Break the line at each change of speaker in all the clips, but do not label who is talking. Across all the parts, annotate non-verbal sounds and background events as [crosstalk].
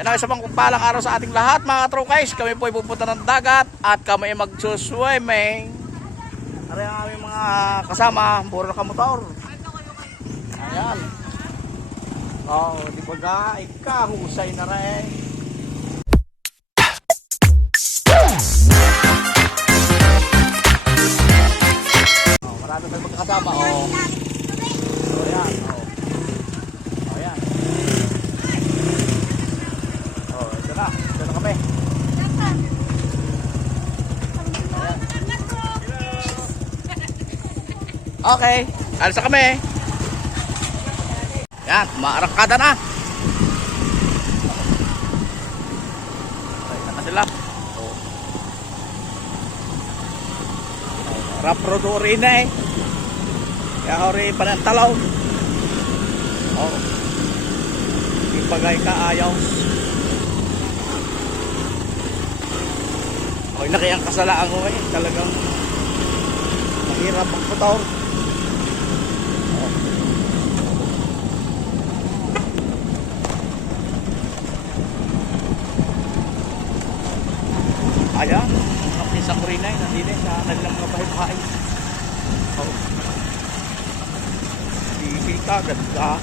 Yan ang isang palang araw sa ating lahat mga katrokais. Kami po ay pupunta ng dagat at kami ay magsuswimming. Ari ang aming mga kasama, puro na kamotor. Ayan. Oh, di ba ga, ikahusay na rin. Oh, marami tayong magkakasama. Oh. Oh, yan. Oh. Oh, yan. Oh, ito na. Ito na kami. Okay. Alis na kami. Yan, maarangkada na. Okay, na sila. Oh. Rapro rin na eh. Kaya ako rin panantalaw. Oh. Ipagay ka ayaw. Okay, laki ang kasalaan ko eh. Talagang mahirap ang motor. Ayan, ang pisang ko rin na eh. Nandito eh, sa kanilang mga bahay-bahay. Oh. Ka, ganda.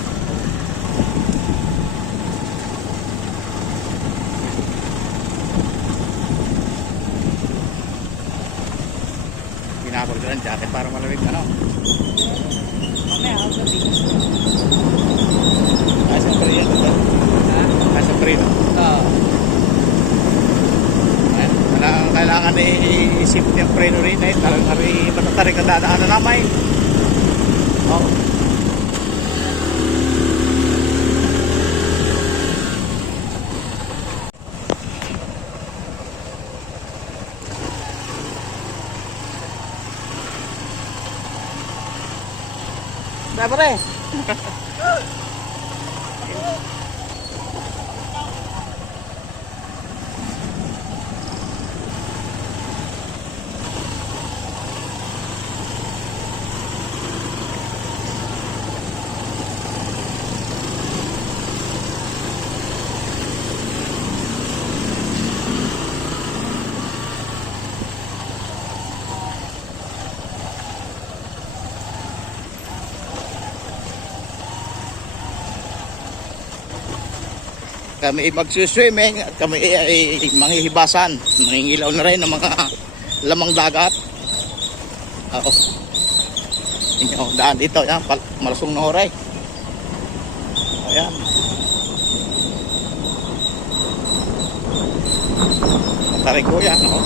Pinabag ko ng jacket para malamig ano.
Mamaya ako sabi.
Ay, sa preno to.
Ha?
Ay, sa preno.
Oo.
Ayan, kailangan, kailangan i-isip yung preno rin eh. Talagang hari matatarik ang dadaanan namin. Oh. Siyempre. [laughs] kami ay magsuswimming at kami ay manghihibasan. Mangingilaw na rin ng mga lamang dagat. Ako. Inyo, daan dito. Yan, malasong na horay. Ayan. Matarik ko yan. Oh.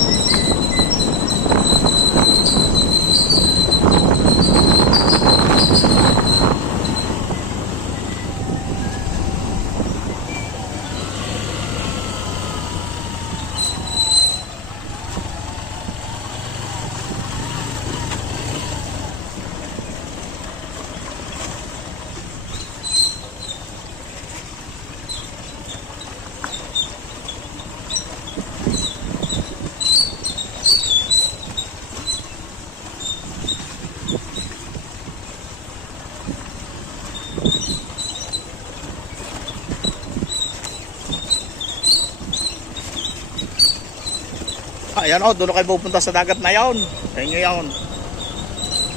Ayan o, doon kayo pupunta sa dagat na yon. Ayun yun.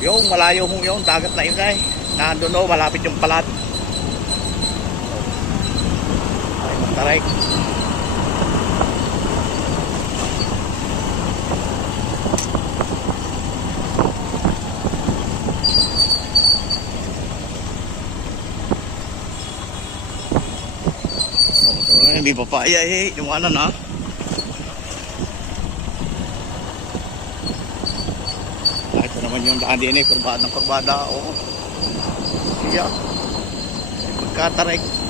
Yung malayo hong yung dagat na yun ay. Nandun o, malapit yung palat. Ay, magtaray. Oh, Hindi pa pa. Ay, ay, ay, yung ano na. Ah, Ito naman yung daan din eh, kurbada ng kurbada. Oo. Siya. Pagkatarik.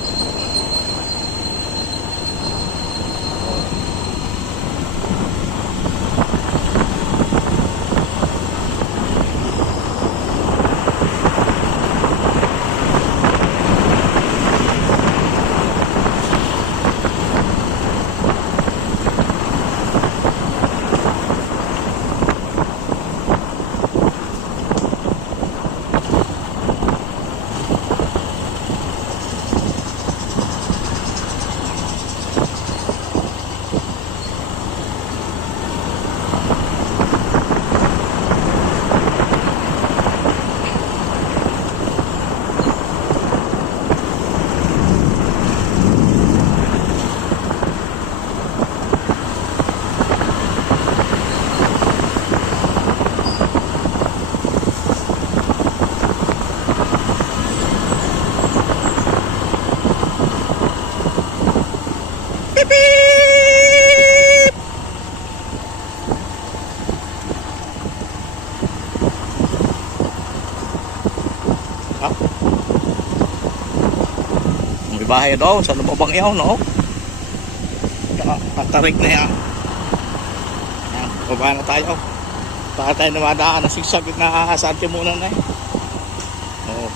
Bahay daw sa lumabang iyaw, no? Nakarik na yan. Yan, baba na tayo. Baka tayo namadaan ng sigsag na sa muna na eh. Oo.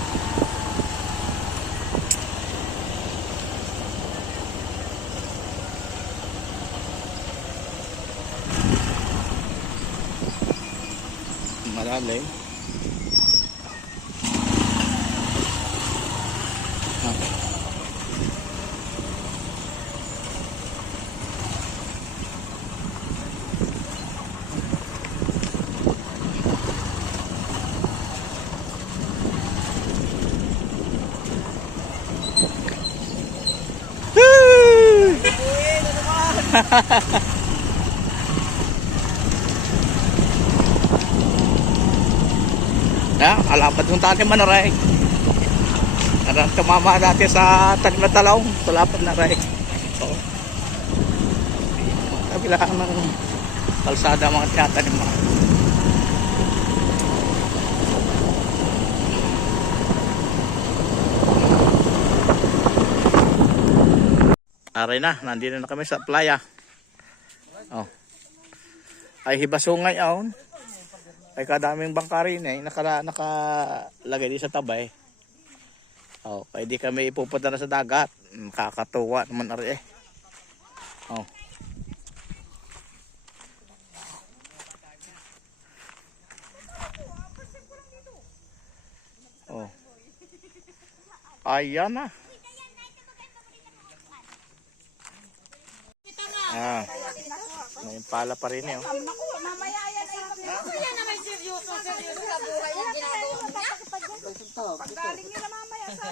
Malalim. Ya, alapat yung tanim ray. Ara tumama dati sa tanim na talong, salapat na ray. Oo. Kabilaan ng kalsada mga tiyatanim mga. Aray na, nandito na kami sa playa. Oh. Ay hibasungay aon ay kadaming bangka rin eh. Naka, nakalagay din sa tabay. Oh kaya di kami ipupunta na sa dagat. Kakatuwa naman ari eh. Oh. Oh. Ayan na. ah may pala pa rin eh oh.
Mamaya yan ay Kaya naman seryoso, seryoso sa buhay yung ginagawa niya. Paggaling niya na mamaya sa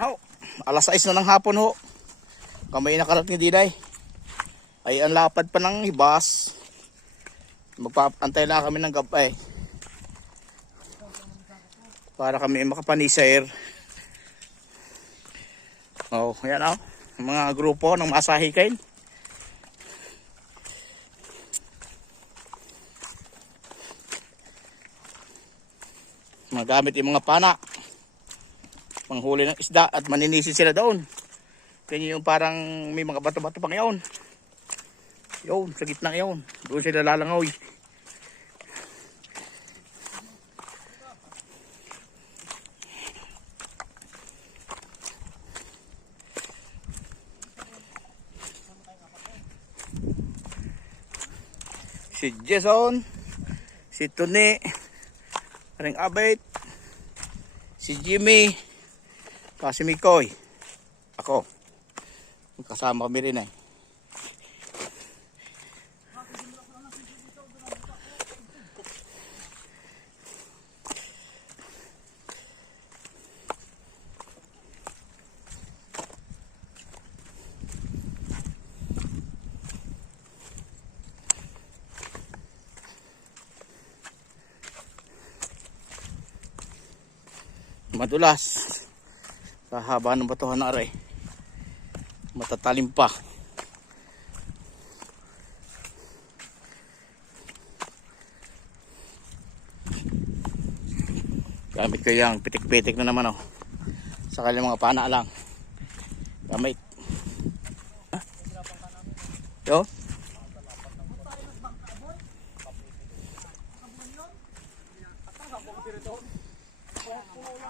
Oh, alas 6 na ng hapon ho. Kamay nakarating din ay. Ay ang lapad pa ng hibas. Magpapantay lang kami ng gabay. Para kami makapanisir. Oh, yan oh. Mga grupo ng masahikin. Magamit yung mga pana panghuli ng isda at maninisi sila doon. Kanya yung parang may mga bato-bato pang yun. Yun, sa gitna yun. Doon sila lalangoy. Si Jason, si Tony, Ring Abet, si Jimmy, si Mikoy, ako. Kasama kami rin eh. Madulas. Sa haba ng batuhan na aray. Matatalim pa. Gamit ko yung pitik-pitik na naman oh. Sa kanyang mga pana lang. Gamit. Yo?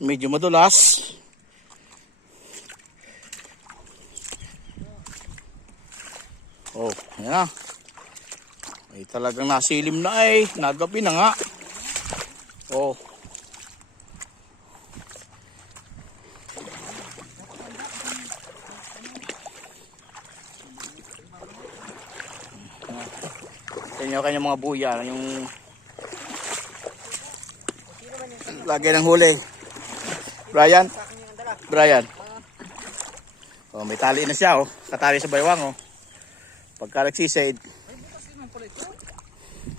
medyo madulas oh yan na ay talagang nasilim na ay eh. nagabi na nga oh Tignan nyo kanyang mga buya, yung lagay ng huli. Brian? Brian? Oh, may tali na siya, oh. Katali sa baywang, oh. Pagka nagsisid.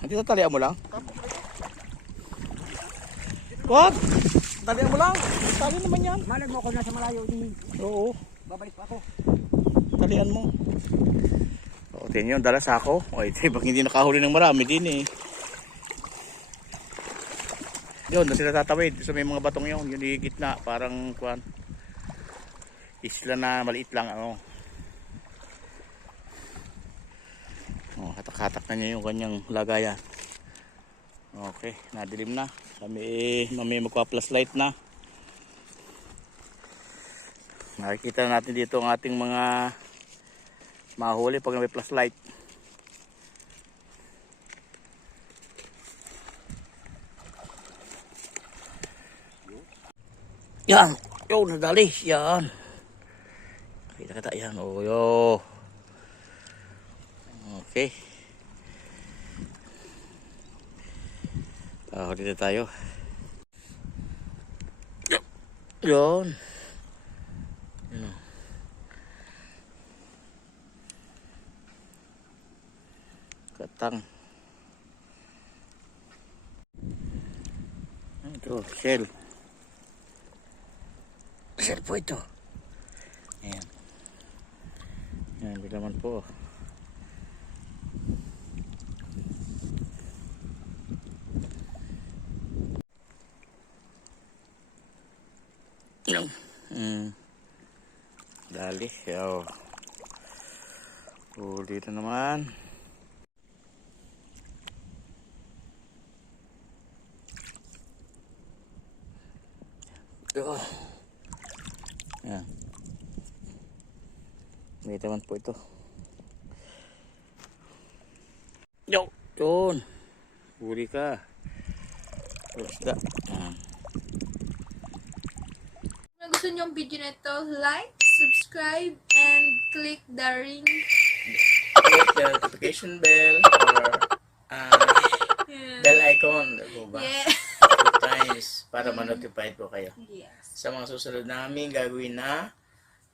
Hindi tatalian mo lang? Wag! Talian mo lang. Tali naman yan.
Malag mo ako nasa malayo din.
Oo.
Babalik pa ako.
Talian mo. O, tingin yun, dala sa ako. O, ito, pag hindi nakahuli ng marami din eh. Yun, doon sila tatawid. Sa may mga batong yun, yun yung gitna. Parang, kuan, isla na maliit lang, ano. O, hatak-hatak na niya yung kanyang lagayan. Okay, nadilim na. Kami, eh, mami magpa-plus light na. Nakikita natin dito ang ating mga mahuli pag may plus Yan. Yo, nadali. Yan. Kita kata yan. Oh, yo. Okay. Ah, dito tayo. Yan. Yan. oh. Katang. Ito, shell. Shell po ito. Ayan. Ayan, may laman po. Yan. Mm. Dali. Yo. Huli na naman. Oh. Yan. May taman po ito. Yo! Yun! Huli ka. Isda. Yan.
Kung gusto niyo ang video na ito, like, subscribe, and click the ring.
Click the notification bell or uh,
Yeah.
bell icon. Diba ba?
Yeah. [laughs]
Two times para ma-notify po kayo.
Yes.
sa mga susunod namin gagawin na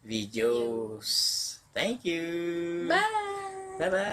videos. Thank you!
Bye!
Bye-bye!